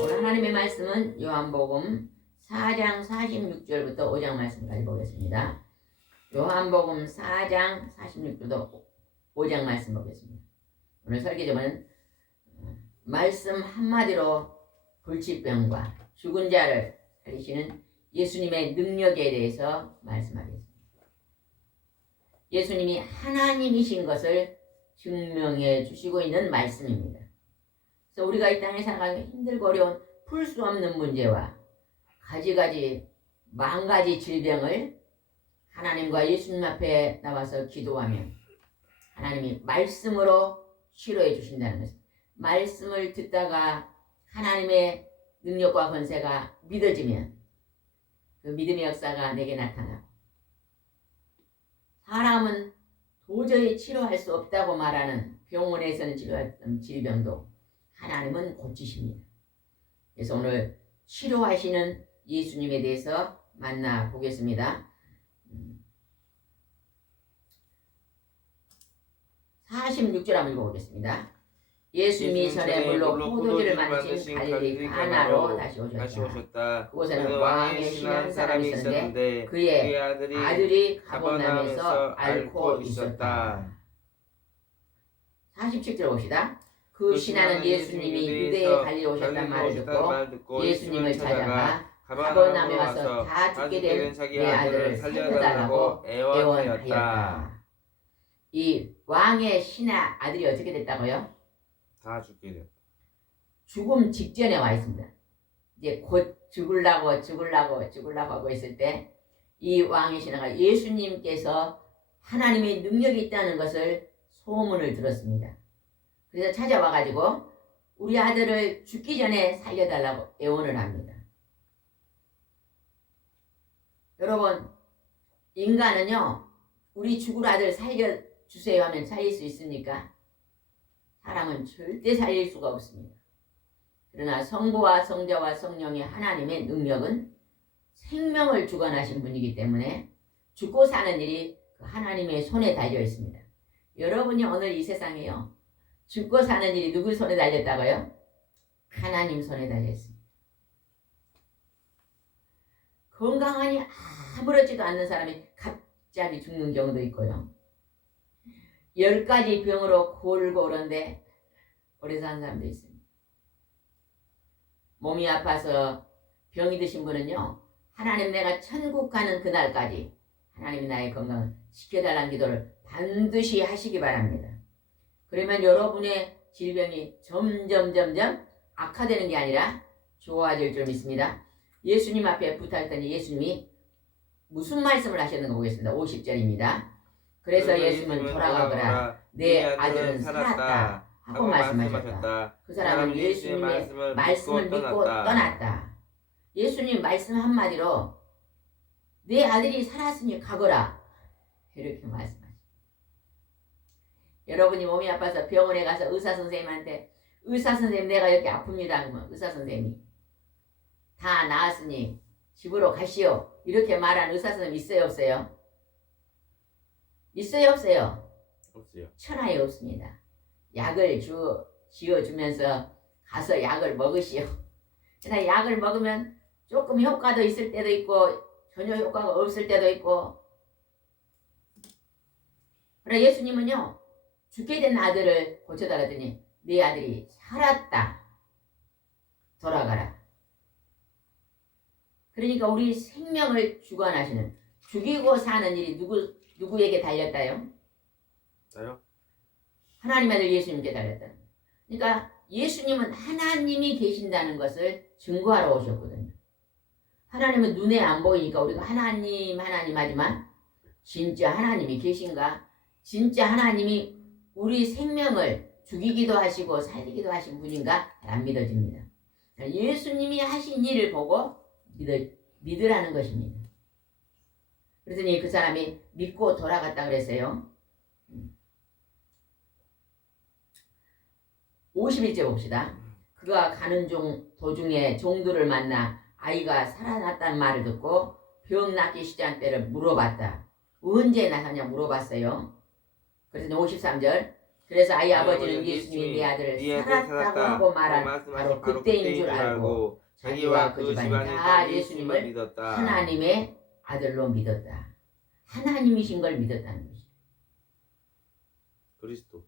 오늘 하나님의 말씀은 요한복음 4장 46절부터 5장 말씀까지 보겠습니다. 요한복음 4장 46절부터 5장 말씀 보겠습니다. 오늘 설계점은 말씀 한마디로 불치병과 죽은 자를 살리시는 예수님의 능력에 대해서 말씀하겠습니다. 예수님이 하나님이신 것을 증명해 주시고 있는 말씀입니다. 그래서 우리가 이 땅에 살아가기 힘들고 어려운 풀 수 없는 문제와 가지가지 만가지 질병을 하나님과 예수님 앞에 나와서 기도하면 하나님이 말씀으로 치료해 주신다는 것입니다. 말씀을 듣다가 하나님의 능력과 권세가 믿어지면 그 믿음의 역사가 내게 나타나고, 사람은 도저히 치료할 수 없다고 말하는 병원에서는 치료했던 질병도 하나님은 고치십니다. 그래서 오늘 치료하시는 예수님에 대해서 만나보겠습니다. 46절 한번 읽어보겠습니다. 예수님이 전에 물로 포도주를 만드신 갈릴리 가나로 다시 오셨다. 그곳에는 왕의 신이 한 사람이 있었는데 그의 아들이 가버나움에서 앓고 있었다. 47절 봅시다. 그 신하는 예수님이 유대에 갈릴리 오셨단 말을 듣고 예수님을 찾아가 가버나움에 와서 다 죽게 된 내 아들을 살려달라고 애원하였다. 이 왕의 신하 아들이 어떻게 됐다고요? 다 죽게 됐다. 죽음 직전에 와 있습니다. 이제 곧 죽으려고 하고 있을 때 이 왕의 신하가 예수님께서 하나님의 능력이 있다는 것을 소문을 들었습니다. 그래서 찾아와가지고 우리 아들을 죽기 전에 살려달라고 애원을 합니다. 여러분, 인간은요, 우리 죽을 아들 살려주세요 하면 살릴 수 있습니까? 사람은 절대 살릴 수가 없습니다. 그러나 성부와 성자와 성령의 하나님의 능력은 생명을 주관하신 분이기 때문에 죽고 사는 일이 그 하나님의 손에 달려 있습니다. 여러분이 오늘 이 세상에요, 죽고 사는 일이 누구 손에 달렸다고요? 하나님 손에 달려 있습니다. 건강하니 아무렇지도 않는 사람이 갑자기 죽는 경우도 있고요. 10가지 병으로 골고 오는데 오래 사는 사람도 있습니다. 몸이 아파서 병이 드신 분은요, 하나님 내가 천국 가는 그날까지 하나님이 나의 건강을 지켜달라는 기도를 반드시 하시기 바랍니다. 그러면 여러분의 질병이 점점 악화되는 게 아니라 좋아질 줄 믿습니다. 예수님 앞에 부탁했더니 예수님이 무슨 말씀을 하셨는가 보겠습니다. 50절입니다. 그래서 예수님은 돌아가거라 내 아들은 살았다 하고 말씀하셨다. 그 사람은 예수님의 말씀을 믿고 떠났다. 예수님 말씀 한마디로 내 아들이 살았으니 가거라 이렇게 말씀하셨다. 여러분이 몸이 아파서 병원에 가서 의사선생님한테 의사선생님 내가 이렇게 아픕니다 그러면 의사선생님이 다 나았으니 집으로 가시오 이렇게 말한 의사선생님 있어요 없어요? 있어요 없어요? 없어요. 천하에 없습니다. 약을 지어주면서 가서 약을 먹으시오. 그러나 약을 먹으면 조금 효과도 있을 때도 있고 전혀 효과가 없을 때도 있고. 그러나 예수님은요, 죽게 된 아들을 고쳐달라더니 네 아들이 살았다. 돌아가라. 그러니까 우리 생명을 주관하시는, 죽이고 사는 일이 누구에게 달렸다요? 나요? 하나님 아들 예수님께 달렸다. 그러니까 예수님은 하나님이 계신다는 것을 증거하러 오셨거든요. 하나님은 눈에 안 보이니까 우리가 하나님 하지만 진짜 하나님이 계신가? 진짜 하나님이 우리 생명을 죽이기도 하시고 살리기도 하신 분인가? 안 믿어집니다. 예수님이 하신 일을 보고 믿으라는 것입니다. 그랬더니 그 사람이 믿고 돌아갔다 그랬어요. 51절 봅시다. 그가 가는 도중에 종들을 만나 아이가 살아났다는 말을 듣고 병 낫기 시작한 때를 물어봤다. 언제 나타냐 물어봤어요. 그래서 53절 그래서 아이 아버지는 예수님이 내 아들을 살았다고 하고 말한 바로 그때인 줄 알고 자기와 그 집안이 다 예수님을 믿었다. 하나님의 아들로 믿었다. 하나님이신 걸 믿었다는 것이죠. 그리스도.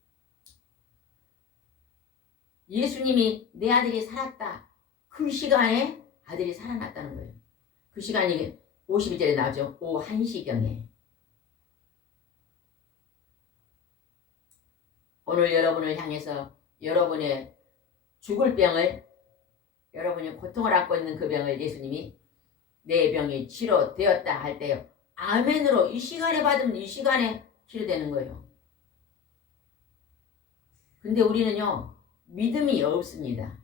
예수님이 내 아들이 살았다. 그 시간에 아들이 살아났다는 거예요. 그 시간이 52절에 나오죠. 오후 1시경에. 오늘 여러분을 향해서 여러분의 죽을 병을, 여러분이 고통을 안고 있는 그 병을 예수님이 내 병이 치료되었다 할 때요. 아멘으로 이 시간에 받으면 이 시간에 치료되는 거예요. 근데 우리는요, 믿음이 없습니다.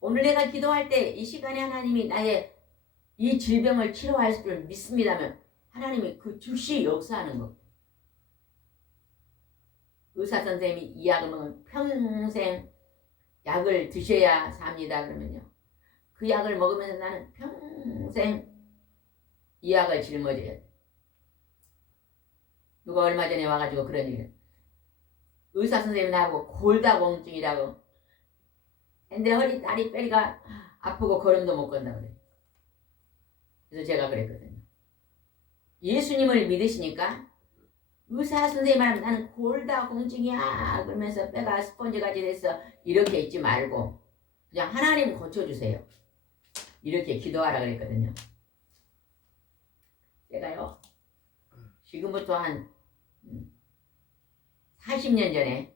오늘 내가 기도할 때 이 시간에 하나님이 나의 이 질병을 치료할 줄 믿습니다면 하나님이 그 즉시 역사하는 거. 의사 선생님이 이 약을 먹으면 평생 약을 드셔야 삽니다. 그러면요. 그 약을 먹으면서 나는 평생 이 약을 짊어져야 돼. 누가 얼마 전에 와가지고 그런 얘기를. 의사 선생님이 나하고 골다공증이라고. 근데 허리, 다리, 뼈리가 아프고 걸음도 못 건다 그래. 그래서 제가 그랬거든요. 예수님을 믿으시니까 의사 선생님 말하면 나는 골다공증이야 그러면서 뼈가 스펀지같이 돼서 이렇게 있지 말고 그냥 하나님 고쳐주세요. 이렇게 기도하라 그랬거든요. 제가요 지금부터 한 40년 전에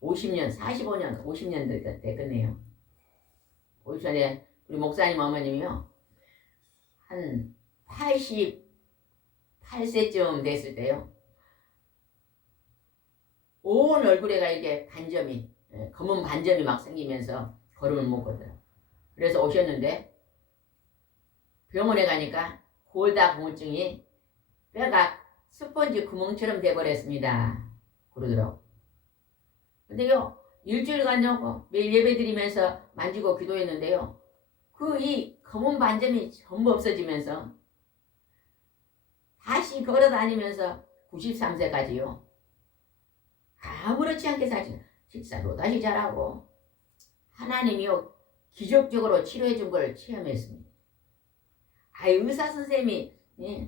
50년, 45년, 50년 됐겠네요. 50년에 우리 목사님 어머님이요 한 88세쯤 됐을 때요 온 얼굴에가 이게 반점이, 검은 반점이 막 생기면서 걸음을 못 걷더라고요. 그래서 오셨는데 병원에 가니까 골다공증이 뼈가 스펀지 구멍처럼 돼버렸습니다. 그러더라고. 근데요 일주일간요 매일 예배드리면서 만지고 기도했는데요 그 이 검은 반점이 전부 없어지면서 다시 걸어다니면서 93세까지요 아무렇지 않게 사시는 식사도 다시 잘하고 하나님이요 기적적으로 치료해 준 걸 체험했습니다. 의사 선생님이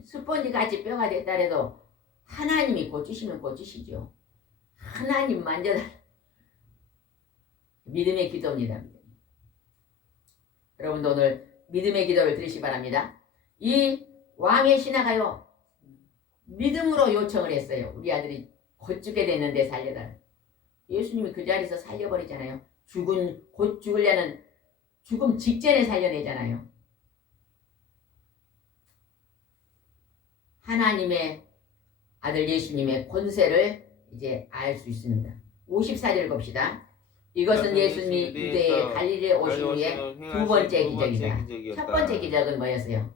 스펀지 같이 뼈가 됐다 해도 하나님이 고치시면 고치시죠. 하나님 만져달라. 믿음의 기도입니다. 여러분도 오늘 믿음의 기도를 드리시 바랍니다. 이 왕의 신하가요 믿음으로 요청을 했어요. 우리 아들이 곧 죽게 됐는데 살려달라. 예수님이 그 자리에서 살려버리잖아요. 곧 죽으려는 죽음 직전에 살려내잖아요. 하나님의 아들 예수님의 권세를 이제 알 수 있습니다. 54절 봅시다. 이것은 예수님이 유대의 갈릴리에 오신 후에 두 번째 기적이다. 첫 번째 기적은 뭐였어요?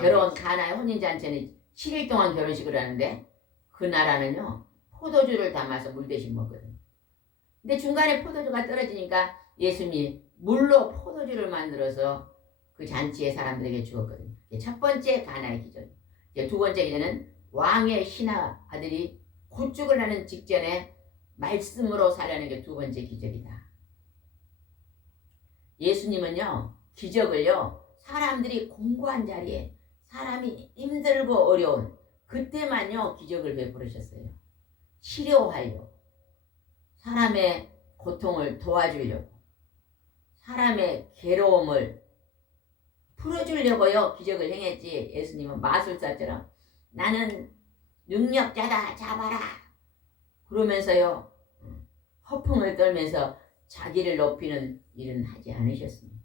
결혼 가나의 혼인잔치는 7일 동안 결혼식을 하는데 그 나라는요 포도주를 담아서 물 대신 먹거든요. 근데 중간에 포도주가 떨어지니까 예수님이 물로 포도주를 만들어서 그 잔치의 사람들에게 주었거든요. 첫 번째 가나의 기적. 두 번째 기적은 왕의 신하 아들이 곧 죽을 하는 직전에 말씀으로 살려낸 게 두 번째 기적이다. 예수님은요 기적을요 사람들이 공고한 자리에 사람이 힘들고 어려운 그때만요 기적을 베풀으셨어요. 치료하려고 사람의 고통을 도와주려고 사람의 괴로움을 풀어주려고요 기적을 행했지. 예수님은 마술사처럼 나는 능력자다 잡아라 그러면서요 허풍을 떨면서 자기를 높이는 일은 하지 않으셨습니다.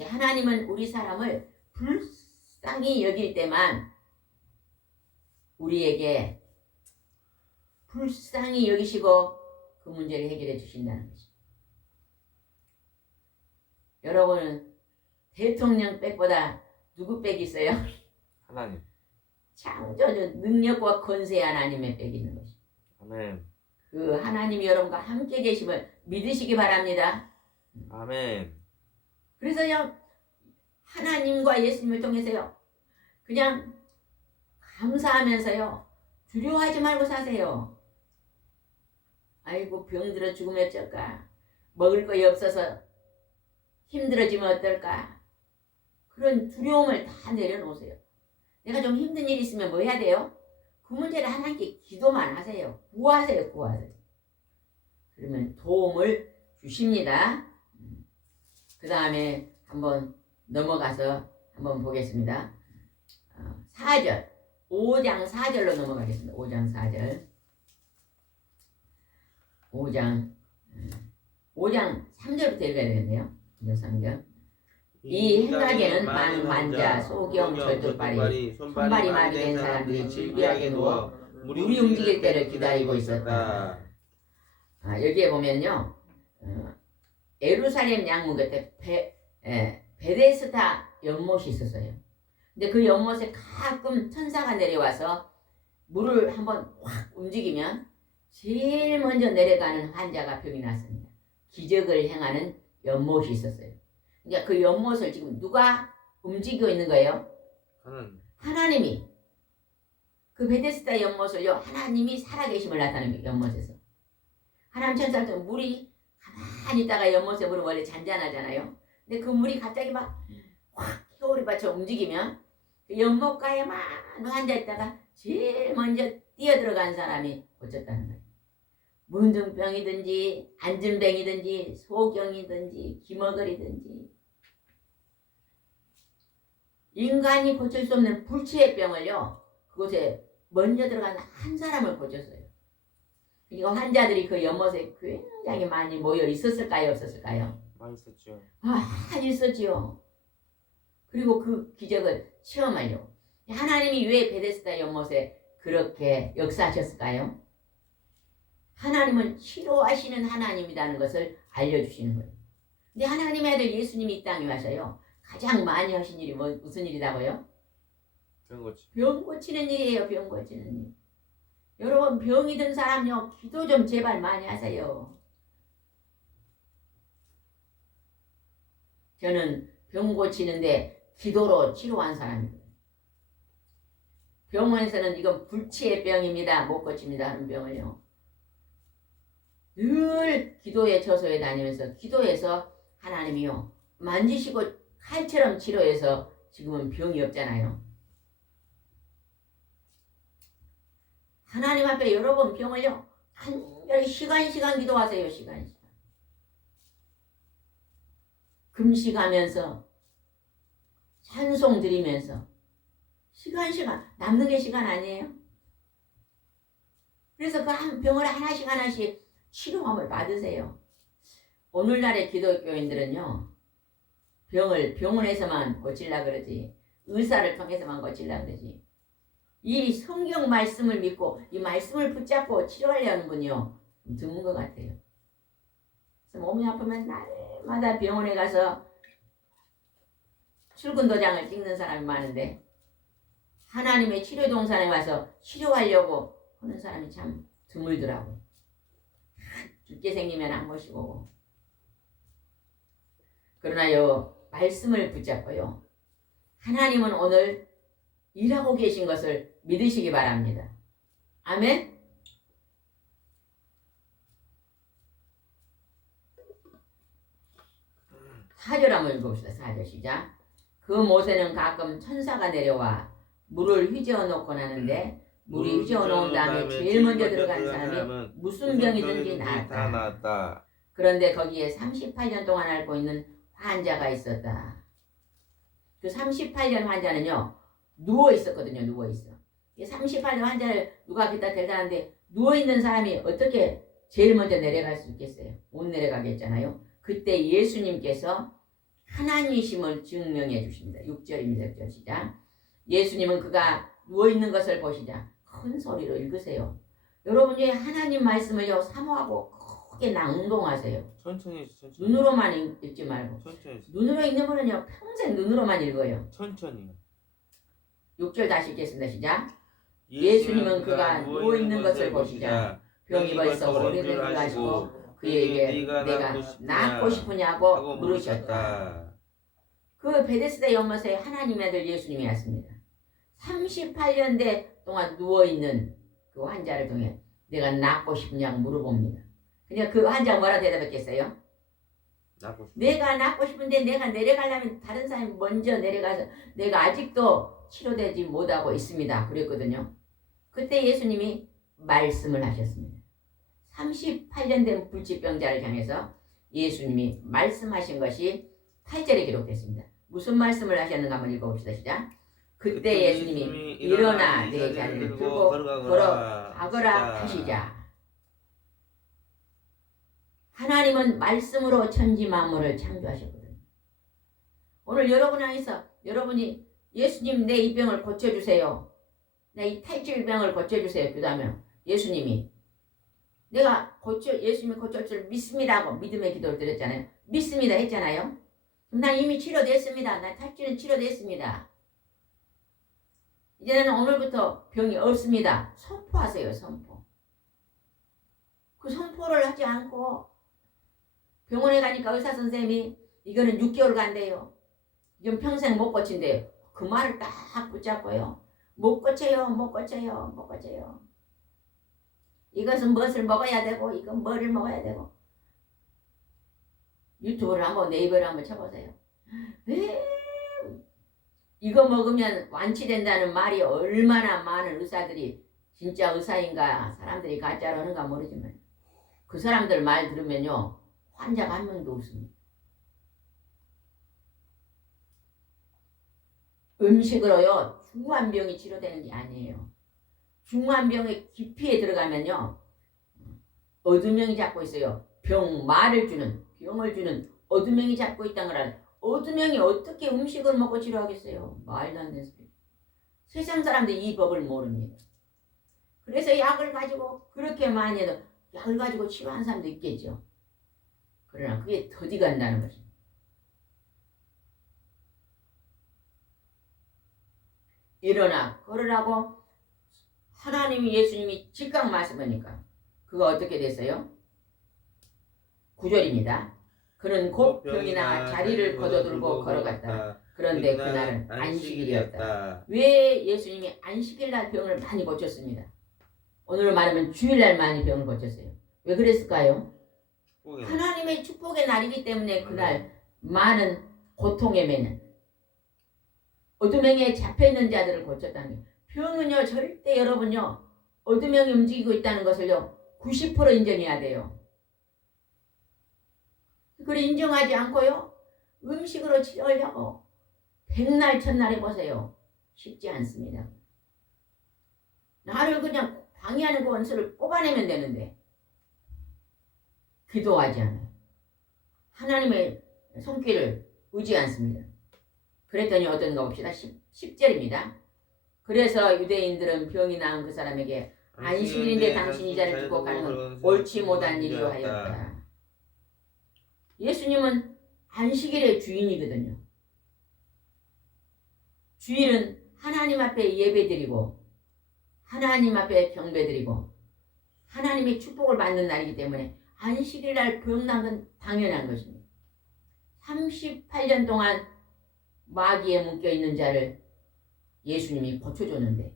하나님은 우리 사람을 불쌍히 여길 때만 우리에게 불쌍히 여기시고 그 문제를 해결해 주신다는 것입니다. 여러분은 대통령 백보다 누구 백이 있어요? 하나님. 창조주 능력과 권세 하나님의 백이 있는 것입니다. 아멘. 그 하나님이 여러분과 함께 계심을 믿으시기 바랍니다. 아멘. 그래서요 하나님과 예수님을 통해서요 그냥 감사하면서요 두려워하지 말고 사세요. 아이고 병들어 죽으면 어쩔까? 먹을 것이 없어서 힘들어지면 어떨까? 그런 두려움을 다 내려놓으세요. 내가 좀 힘든 일이 있으면 뭐 해야 돼요? 그 문제를 하나님께 기도만 하세요. 구하세요. 구하세요. 그러면 도움을 주십니다. 그 다음에 한번 넘어가서 한번 보겠습니다. 4절 5장 4절로 넘어가겠습니다. 5장 4절 5장 3절부터 읽어야 되겠네요. 5장 3절 이 행각에는 많은 환자, 소경, 절뚝발이, 손발이 마비된 사람들이 질비하게 누워 물이 움직일 때를 기다리고 있었다. 여기에 보면요. 예루살렘 양문 곁에 베데스다 연못이 있었어요. 근데 그 연못에 가끔 천사가 내려와서 물을 한번 확 움직이면 제일 먼저 내려가는 환자가 병이 났습니다. 기적을 행하는 연못이 있었어요. 그러니까 그 연못을 지금 누가 움직이고 있는 거예요? 하나님이. 그 베데스다 연못을요, 하나님이 살아계심을 나타내는 연못에서. 하나님 천사도 물이 가만히 있다가 연못에 물은 원래 잔잔하잖아요. 근데 그 물이 갑자기 막 확 겨울이 받쳐 움직이면 그 연못가에 많은 앉아 있다가 제일 먼저 뛰어들어간 사람이 고쳤다는 거예요. 문둥병이든지 안진뱅이든지 소경이든지 기머거리든지 인간이 고칠 수 없는 불치의 병을요, 그곳에 먼저 들어간 한 사람을 고쳤어요. 이거 환자들이 그 연못에 굉장히 많이 모여 있었을까요? 없었을까요? 많이 있었죠. 많이 있었지요. 그리고 그 기적을 체험하려고. 하나님이 왜 베데스다 연못에 그렇게 역사하셨을까요? 하나님은 치료하시는 하나님이라는 것을 알려주시는 거예요. 근데 하나님의 아들 예수님이 이 땅에 와서요, 가장 많이 하신 일이 무슨 일이라고요? 병 고치는 일이에요. 병 고치는 일. 여러분 병이 든 사람요, 기도 좀 제발 많이 하세요. 저는 병 고치는데 기도로 치료한 사람이에요. 병원에서는 이건 불치의 병입니다. 못 고칩니다 하는 병을요, 늘 기도의 처소에 다니면서 기도해서 하나님이요 만지시고 칼처럼 치료해서 지금은 병이 없잖아요. 하나님 앞에 여러 번 병을요 간절히 시간 기도하세요. 시간 금식하면서 찬송 드리면서 시간 남는 게 시간 아니에요. 그래서 그 한 병을 하나씩 치료함을 받으세요. 오늘날의 기독교인들은요, 병을 병원에서만 고치려고 그러지, 의사를 통해서만 고치려고 그러지, 이 성경 말씀을 믿고 이 말씀을 붙잡고 치료하려는 분이요 드문 것 같아요. 그래서 몸이 아프면 날마다 병원에 가서 출근 도장을 찍는 사람이 많은데, 하나님의 치료 동산에 와서 치료하려고 하는 사람이 참 드물더라고요. 죽게 생기면 한 번씩 오고. 그러나 요 말씀을 붙잡고요, 하나님은 오늘 일하고 계신 것을 믿으시기 바랍니다. 아멘. 사절 한번 읽어봅시다. 4절 시작. 그 못에는 가끔 천사가 내려와 물을 휘저어 놓곤 하는데, 물이 휘저어 놓은 다음에 제일 먼저 들어간 사람이 무슨 병이든지 나았다. 그런데 거기에 38년 동안 앓고 있는 환자가 있었다. 그 38년 환자는요 누워 있었거든요. 누워 있어. 38년 환자를 누가 갖다 대단한데 누워 있는 사람이 어떻게 제일 먼저 내려갈 수 있겠어요? 못 내려가겠잖아요. 그때 예수님께서 하나님이심을 증명해 주십니다. 6절입니다. 6절 시작. 예수님은 그가 누워 있는 것을 보시자 큰 소리로 읽으세요. 여러분 이 하나님 말씀을요 사모하고 크게 낭독하세요. 천천히. 눈으로만 읽지 말고. 천천히. 눈으로 읽는 분은요 평생 눈으로만 읽어요. 천천히. 6절 다시 읽겠습니다. 시작. 예수님은 그가 누워 있는 것을 보시자 병이 벌써 오래된 줄 아시고 그에게 내가 낫고 싶으냐고 물으셨다. 그 베데스다 연못에 하나님의 아들 예수님이 왔습니다. 38년대 동안 누워있는 그 환자를 통해 내가 낫고 싶냐고 물어봅니다. 그냥 그 환자가 뭐라 대답했겠어요? 낫고 싶어. 내가 낫고 싶은데 내가 내려가려면 다른 사람이 먼저 내려가서 내가 아직도 치료되지 못하고 있습니다. 그랬거든요. 그때 예수님이 말씀을 하셨습니다. 38년 된 불치병자를 향해서 예수님이 말씀하신 것이 8절에 기록됐습니다. 무슨 말씀을 하셨는가 한번 읽어봅시다. 시작. 그때 예수님이 일어나 내 자리를 들고 걸어가거라 하시자. 하나님은 말씀으로 천지 만물을 창조하셨거든요. 오늘 여러분 안에서 여러분이 예수님 내 이 병을 고쳐주세요. 내 이 탈출병을 고쳐주세요. 기도하면 예수님이 내가 예수님이 고칠 줄 믿습니다 하고 믿음의 기도를 드렸잖아요. 믿습니다 했잖아요. 그럼 난 이미 치료됐습니다. 난 탈출은 치료됐습니다. 이제는 오늘부터 병이 없습니다. 선포하세요. 선포. 그 선포를 하지 않고 병원에 가니까 의사 선생님이 이거는 6개월 간대요. 이건 평생 못 고친대요. 그 말을 딱 붙잡고요. 못 고쳐요. 못 고쳐요. 못 고쳐요. 이것은 무엇을 먹어야 되고 이건 뭐를 먹어야 되고. 유튜브를 한번 네이버를 한번 쳐보세요. 이거 먹으면 완치된다는 말이 얼마나 많은 의사들이 진짜 의사인가 사람들이 가짜로 하는가 모르지만 그 사람들 말 들으면요. 환자가 한 명도 없습니다. 음식으로요. 중한 병이 치료되는 게 아니에요. 중한 병의 깊이에 들어가면요. 어두명이 잡고 있어요. 병을 주는 어두명이 잡고 있다는 걸 어두명이 어떻게 음식을 먹고 치료하겠어요. 말도 안 되는 소리. 세상 사람들이 이 법을 모릅니다. 그래서 약을 가지고 그렇게 많이 해도 약을 가지고 치료하는 사람도 있겠죠. 그러나 그게 더디 간다는 것입니다. 일어나 걸으라고 하나님이 예수님이 즉각 말씀하니까 그거 어떻게 됐어요? 9절입니다. 그는 곧 병이나 자리를 거둬들고 걸어갔다. 그런데 그날은 안식일이었다. 왜 예수님이 안식일날 병을 많이 고쳤습니다. 오늘 말하면 주일날 많이 병을 고쳤어요. 왜 그랬을까요? 하나님의 축복의 날이기 때문에 그날 많은 고통의 매는 어두명에 잡혀있는 자들을 고쳤다는 게 병은요 절대 여러분요 어두명이 움직이고 있다는 것을요 90% 인정해야 돼요. 그걸 인정하지 않고요 음식으로 치료하려고 백날 천날 해보세요. 쉽지 않습니다. 나를 그냥 방해하는 그 원수를 뽑아내면 되는데 기도하지 않아요. 하나님의 손길을 의지 않습니다. 그랬더니 어떤가 봅시다. 10절입니다. 그래서 유대인들은 병이 나은 그 사람에게 안식일인데 당신이 이 자를 두고 가는 건 옳지 못한 일이요 하였다. 예수님은 안식일의 주인이거든요. 주일은 하나님 앞에 예배드리고 하나님 앞에 경배드리고 하나님의 축복을 받는 날이기 때문에 안식일날 병난 건 당연한 것입니다. 38년 동안 마귀에 묶여있는 자를 예수님이 고쳐줬는데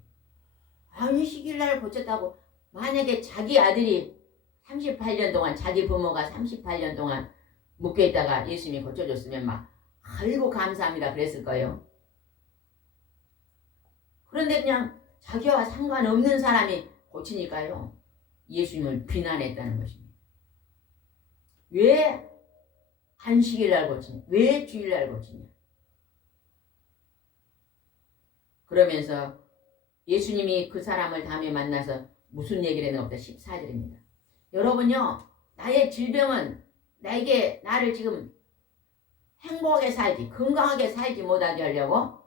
안식일날 고쳤다고 만약에 자기 아들이 38년 동안 자기 부모가 38년 동안 묶여있다가 예수님이 고쳐줬으면 막 아이고 감사합니다 그랬을 거예요. 그런데 그냥 자기와 상관없는 사람이 고치니까요 예수님을 비난했다는 것입니다. 왜 안식일날 고치냐? 왜 주일날 고치냐? 그러면서 예수님이 그 사람을 다음에 만나서 무슨 얘기를 했는가 보다 14절입니다. 여러분요 나의 질병은 나를 지금 행복하게 살지 건강하게 살지 못하게 하려고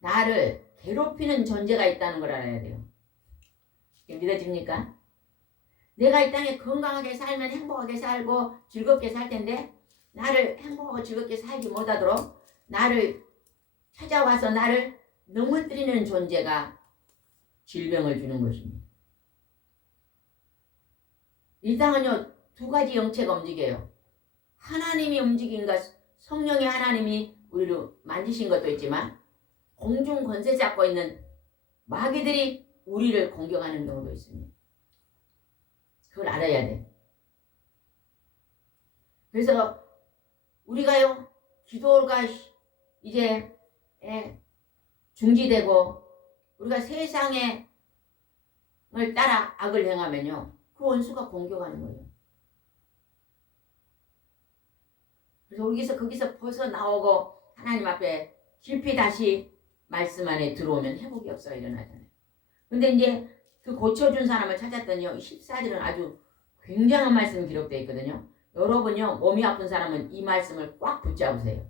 나를 괴롭히는 존재가 있다는 걸 알아야 돼요. 믿어집니까? 내가 이 땅에 건강하게 살면 행복하게 살고 즐겁게 살 텐데 나를 행복하고 즐겁게 살지 못하도록 나를 찾아와서 나를 넘어뜨리는 존재가 질병을 주는 것입니다. 이 땅은요 두 가지 영체가 움직여요. 하나님이 움직인 것, 성령의 하나님이 우리를 만지신 것도 있지만 공중 권세 잡고 있는 마귀들이 우리를 공격하는 경우도 있습니다. 그걸 알아야 돼. 그래서 우리가요 기도가 이제 중지되고 우리가 세상을 따라 악을 행하면요 그 원수가 공격하는 거예요. 그래서 우리가 거기서 벗어나오고 하나님 앞에 깊이 다시 말씀 안에 들어오면 회복이 역사가 일어나잖아요. 근데 이제 그 고쳐준 사람을 찾았더니요 14절은 아주 굉장한 말씀이 기록되어 있거든요. 여러분요 몸이 아픈 사람은 이 말씀을 꽉 붙잡으세요.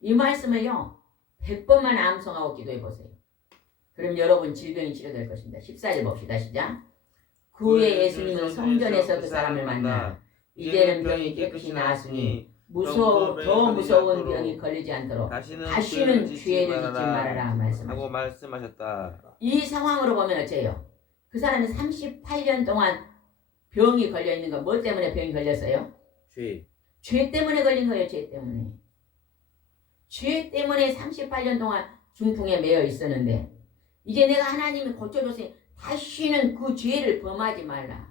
이 말씀을요 100번만 암송하고 기도해 보세요. 그럼 여러분 질병이 치료될 것입니다. 14절 봅시다. 시작. 그 후에 예수님은 성전에서 그 사람을 만나 이제는 병이 깨끗이 나았으니 더 무서운 병이 걸리지 않도록 다시는 죄를 짓지 말아라 말씀하셨다. 이 상황으로 보면 어째요? 그 사람이 38년 동안 병이 걸려 있는 거 뭐 때문에 병이 걸렸어요? 죄 때문에 걸린 거예요. 죄 때문에. 죄 때문에 38년 동안 중풍에 매여 있었는데 이제 내가 하나님이 고쳐줬으니 다시는 그 죄를 범하지 말라.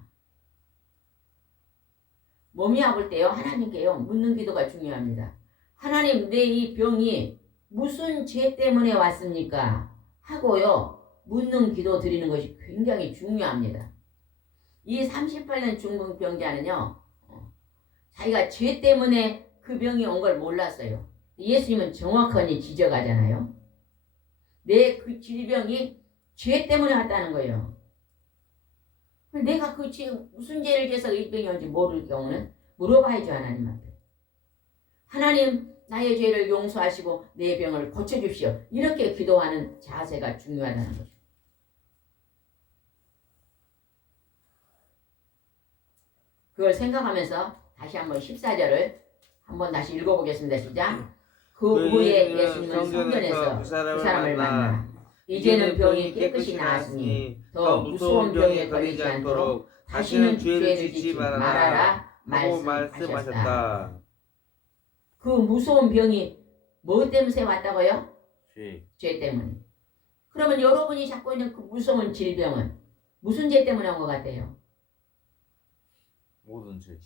몸이 아플 때요 하나님께요 묻는 기도가 중요합니다. 하나님 내 이 병이 무슨 죄 때문에 왔습니까? 하고요 묻는 기도 드리는 것이 굉장히 중요합니다. 이 38년 중풍병자는요 자기가 죄 때문에 그 병이 온 걸 몰랐어요. 예수님은 정확하게 지적하잖아요. 내 그 질병이 죄 때문에 왔다는 거예요. 내가 그 죄 무슨 죄를 지어서 이 병이 온지 모를 경우는 물어봐야죠. 하나님 앞에. 하나님 나의 죄를 용서하시고 내 병을 고쳐주십시오. 이렇게 기도하는 자세가 중요하다는 거죠. 그걸 생각하면서 다시 한번 14절을 한번 다시 읽어보겠습니다. 시작. 그 후에 예수님은 성전에서 그 사람을 만나 이제는 병이 깨끗이 나았으니 더 무서운 병에 걸리지 않도록 다시는 죄를 짓지 말아라 말씀하셨다. 그 무서운 병이 뭐 때문에 왔다고요? 죄 때문에. 그러면 여러분이 갖고 있는 그 무서운 질병은 무슨 죄 때문에 온 것 같아요? 모든 죄.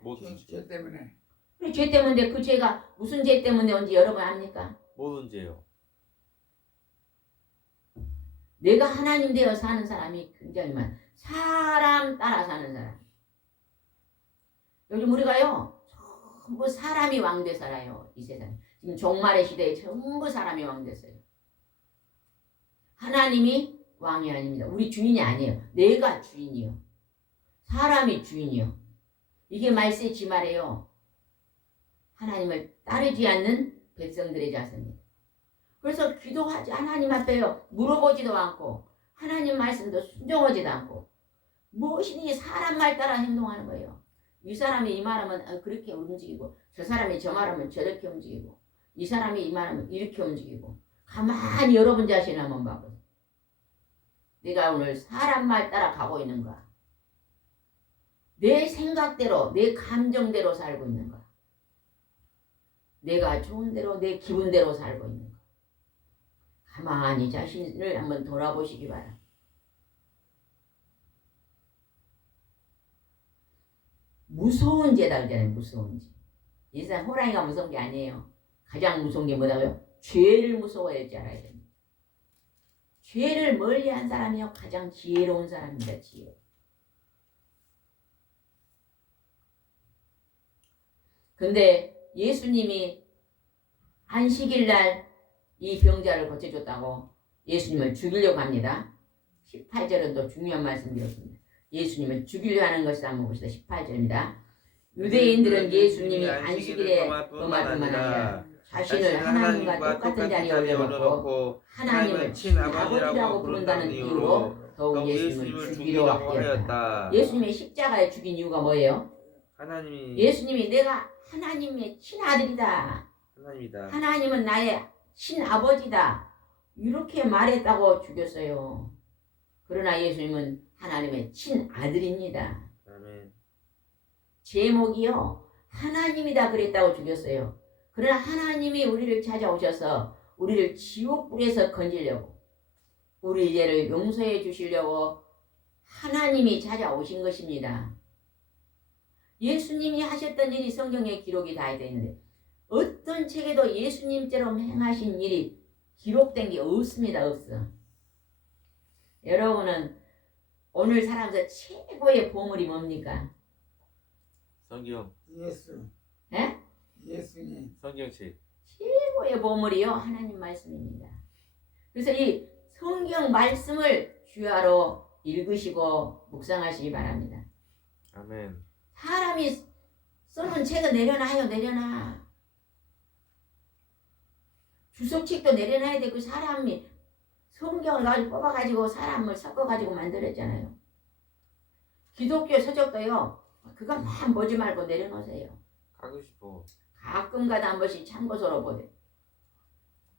모든 죄 때문에. 죄 때문에 그 죄가 무슨 죄 때문에 온지 여러분 압니까? 모든 죄요. 내가 하나님 되어 사는 사람이 굉장히 많아. 사람 따라 사는 사람. 요즘 우리가요 전부 사람이 왕돼 살아요. 이 세상에. 지금 종말의 시대에 전부 사람이 왕됐어요. 하나님이 왕이 아닙니다. 우리 주인이 아니에요. 내가 주인이요. 사람이 주인이요. 이게 말세지 말이에요. 하나님을 따르지 않는 백성들의 자세입니다. 그래서 기도하지 하나님 앞에요. 물어보지도 않고 하나님 말씀도 순종하지도 않고 무엇이니 사람 말 따라 행동하는 거예요. 이 사람이 이 말하면 그렇게 움직이고 저 사람이 저 말하면 저렇게 움직이고 이 사람이 이 말하면 이렇게 움직이고 가만히 여러분 자신을 한번 봐보세요. 내가 오늘 사람 말 따라 가고 있는가? 내 생각대로 내 감정대로 살고 있는가? 내가 좋은 대로 내 기분대로 살고 있는가? 가만히 자신을 한번 돌아보시기 바랍니다. 무서운 죄다 그러잖아요. 무서운 죄. 이 세상 호랑이가 무서운 게 아니에요. 가장 무서운 게 뭐라고요? 죄를 무서워할 줄 알아야 됩니다. 죄를 멀리한 사람이요 가장 지혜로운 사람입니다. 지혜. 근데 예수님이 안식일 날 이 병자를 고쳐줬다고 예수님을 죽이려고 합니다. 18절은 또 중요한 말씀드렸습니다. 예수님을 죽이려 하는 것을 한번 봅시다. 18절입니다. 유대인들은 예수님이 안식일에 범할 뿐만 아니라 자신을 하나님과 똑같은 자리에 올려놓고 하나님을 친아버지라고 부른다는 이유로 더욱 예수님을 죽이려 하였다. 예수님의 십자가에 죽인 이유가 뭐예요? 예수님이 내가 하나님의 친아들이다. 하나님은 나의 친아버지다. 이렇게 말했다고 죽였어요. 그러나 예수님은 하나님의 친아들입니다. 제목이요. 하나님이다 그랬다고 죽였어요. 그러나 하나님이 우리를 찾아오셔서 우리를 지옥불에서 건지려고 우리 죄를 용서해 주시려고 하나님이 찾아오신 것입니다. 예수님이 하셨던 일이 성경에 기록이 다 되어 있는데 어떤 책에도 예수님처럼 행하신 일이 기록된 게 없습니다. 없어. 여러분은 오늘 살아서 최고의 보물이 뭡니까? 성경. 예수. 예? 예수님. 성경책. 최고의 보물이요 하나님 말씀입니다. 그래서 이 성경 말씀을 주야로 읽으시고 묵상하시기 바랍니다. 아멘. 사람이 써놓은 책은 내려놔요. 내려놔. 주석책도 내려놔야 되고 사람이 성경을 가지고 뽑아가지고 사람을 섞어가지고 만들었잖아요. 기독교 서적도요. 그것만 보지 말고 내려놓으세요. 가고 싶어. 가끔가다 한 번씩 참고서로 보세요.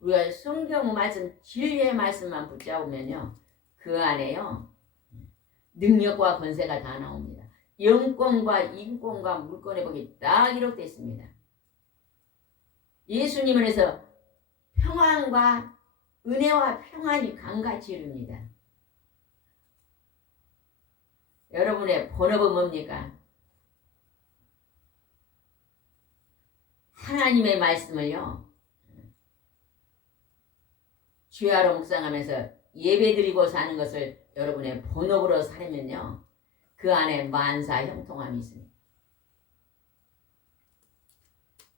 우리가 성경 말씀, 진리의 말씀만 붙잡으면요. 그 안에요. 능력과 권세가 다 나옵니다. 영권과 인권과 물권의 복이 다 기록되어 있습니다. 예수님을 해서 평안과 은혜와 평안이 강같이 이룹니다. 여러분의 본업은 뭡니까? 하나님의 말씀을요. 주야로 묵상하면서 예배드리고 사는 것을 여러분의 본업으로 살면요. 그 안에 만사 형통함이 있습니다.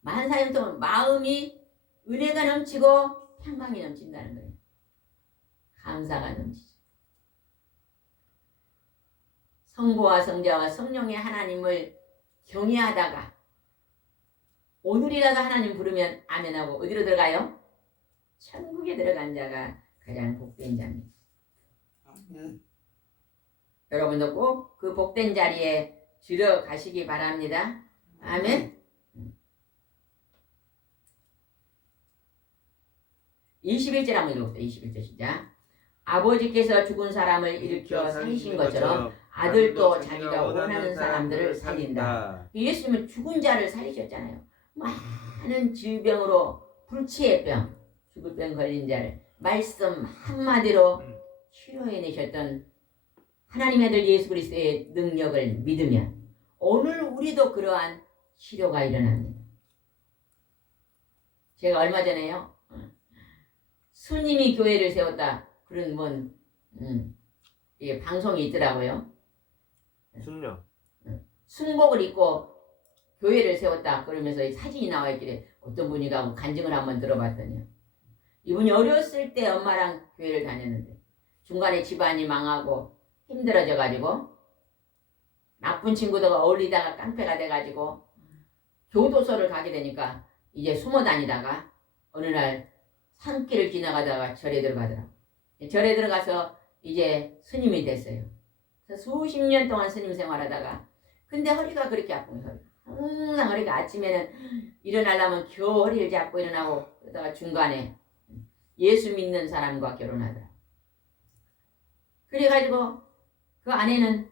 만사 형통은 마음이 은혜가 넘치고 평강이 넘친다는 거예요. 감사가 넘치죠. 성부와 성자와 성령의 하나님을 경외하다가 오늘이라도 하나님 부르면 아멘하고 어디로 들어가요? 천국에 들어간 자가 가장 복된 자입니다. 아멘. 여러분도 꼭 그 복된 자리에 들어가시기 바랍니다. 아멘. 21절 한번 읽어봅시다. 21절 시작. 아버지께서 죽은 사람을 일으켜 살리신 것처럼 아들도 자기가 원하는 사람들을 살린다. 예수님은 죽은 자를 살리셨잖아요. 많은 질병으로 불치의 병, 죽을 병 걸린 자를 말씀 한마디로 치료해내셨던 하나님의 아들 예수 그리스도의 능력을 믿으면 오늘 우리도 그러한 치료가 일어납니다. 제가 얼마 전에요. 스님이 교회를 세웠다. 그런 방송이 있더라고요. 순려. 순복을 입고 교회를 세웠다. 그러면서 사진이 나와 있길래 어떤 분이 가고 간증을 한번 들어봤더니 이분이 어렸을 때 엄마랑 교회를 다녔는데 중간에 집안이 망하고 힘들어져가지고 나쁜 친구들과 어울리다가 깡패가 돼가지고 교도소를 가게 되니까 이제 숨어 다니다가 어느 날 산길을 지나가다가 절에 들어가더라고. 절에 들어가서 이제 스님이 됐어요. 그래서 수십 년 동안 스님 생활하다가 근데 허리가 그렇게 아픈 거예요. 항상 허리가 아침에는 일어나려면 겨우 허리를 잡고 일어나고 그러다가 중간에 예수 믿는 사람과 결혼하더라고. 그래가지고 그 아내는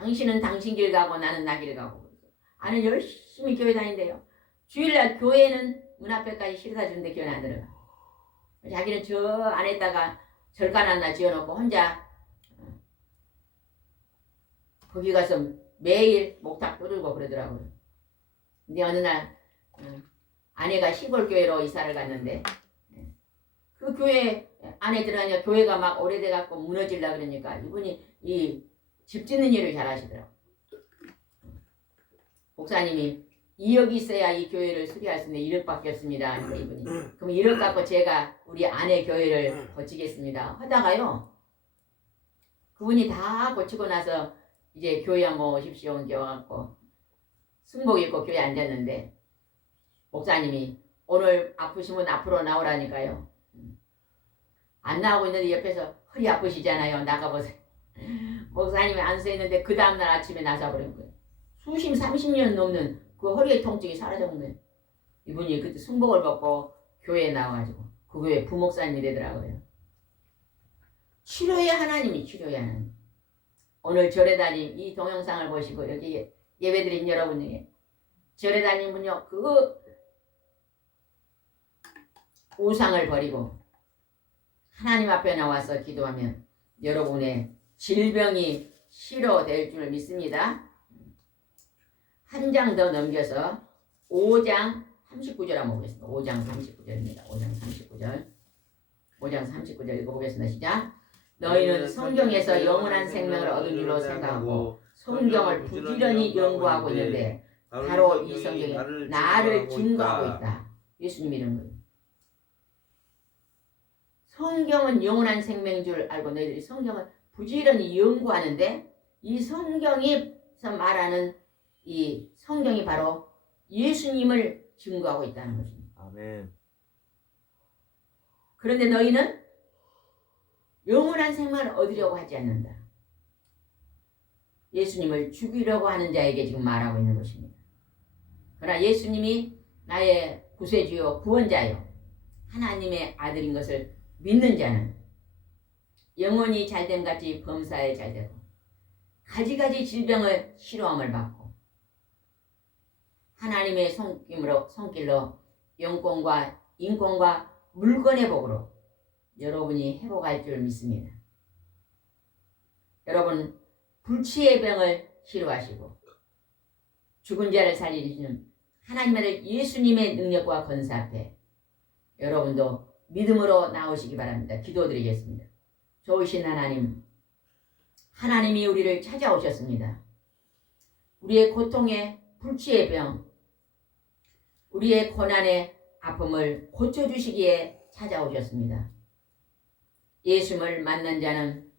당신은 당신 길 가고 나는 나 길 가고 아내는 열심히 교회 다닌대요. 주일날 교회는 문 앞에까지 실어다 주는데 교회 안 들어가. 자기는 저 안에다가 절간 하나 지어놓고 혼자 거기 가서 매일 목탁 두들고 그러더라고요. 근데 어느 날 아내가 시골 교회로 이사를 갔는데 그 교회 안에 들어가니까 교회가 막 오래돼갖고 무너지려고 그러니까 이분이 이 집 짓는 일을 잘 하시더라고요. 목사님이 2억이 있어야 이 교회를 수리할 수 있는 1억밖에 없습니다. 그러니까 이분이 그럼 1억 갖고 제가 우리 아내 교회를 고치겠습니다. 하다가요. 그분이 다 고치고 나서 이제 교회 한번 오십시오. 이제 와갖고 승복 입고 교회 앉았는데 목사님이 오늘 아프시면 앞으로 나오라니까요. 안 나오고 있는데 옆에서 허리 아프시잖아요. 나가보세요. 목사님이 안 서있는데 그 다음날 아침에 나서버린 거예요. 수십 30년 넘는 그 허리의 통증이 사라졌는 거예요. 이분이 그때 승복을 벗고 교회에 나와가지고 그 교회 부목사님이 되더라고요. 치료의 하나님이 치료의 하나님. 오늘 절에 다닌 이 동영상을 보시고 여기 예배드린 여러분 중에 절에 다닌 분요 그 우상을 버리고 하나님 앞에 나와서 기도하면 여러분의 질병이 치료될 줄 믿습니다. 한 장 더 넘겨서 5장 39절 한번 보겠습니다. 5장 39절입니다. 5장 39절. 5장 39절 읽어보겠습니다. 시작. 너희는 성경에서 영원한 생명을 얻은 줄로 생각하고 성경을 부지런히 연구하고 있는데 바로 이 성경이 나를 증거하고 있다. 예수님 이런 거예요. 성경은 영원한 생명인 줄 알고 너희들이 성경을 부지런히 연구하는데 이 성경에서 말하는 이 성경이 바로 예수님을 증거하고 있다는 것입니다. 아멘. 그런데 너희는 영원한 생명을 얻으려고 하지 않는다. 예수님을 죽이려고 하는 자에게 지금 말하고 있는 것입니다. 그러나 예수님이 나의 구세주요 구원자요 하나님의 아들인 것을 믿는 자는 영혼이 잘됨 같이 범사에 잘되고 가지가지 질병을 싫어함을 받고 하나님의 손길로 영권과 인권과 물건의 복으로 여러분이 회복할 줄 믿습니다. 여러분 불치의 병을 치료하시고 죽은 자를 살리시는 하나님의 아들 예수님의 능력과 권세 앞에 여러분도 믿음으로 나오시기 바랍니다. 기도드리겠습니다. 좋으신 하나님, 하나님이 우리를 찾아오셨습니다. 우리의 고통의 불치의 병, 우리의 고난의 아픔을 고쳐주시기에 찾아오셨습니다. 예수님을 만난 자는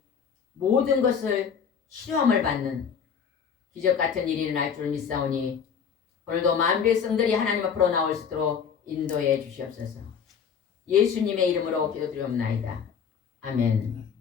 모든 것을 치료함을 받는 기적 같은 일이 일어날 줄 믿사오니 오늘도 만민 백성들이 하나님 앞으로 나올 수 있도록 인도해 주시옵소서. 예수님의 이름으로 기도드리옵나이다. 아멘.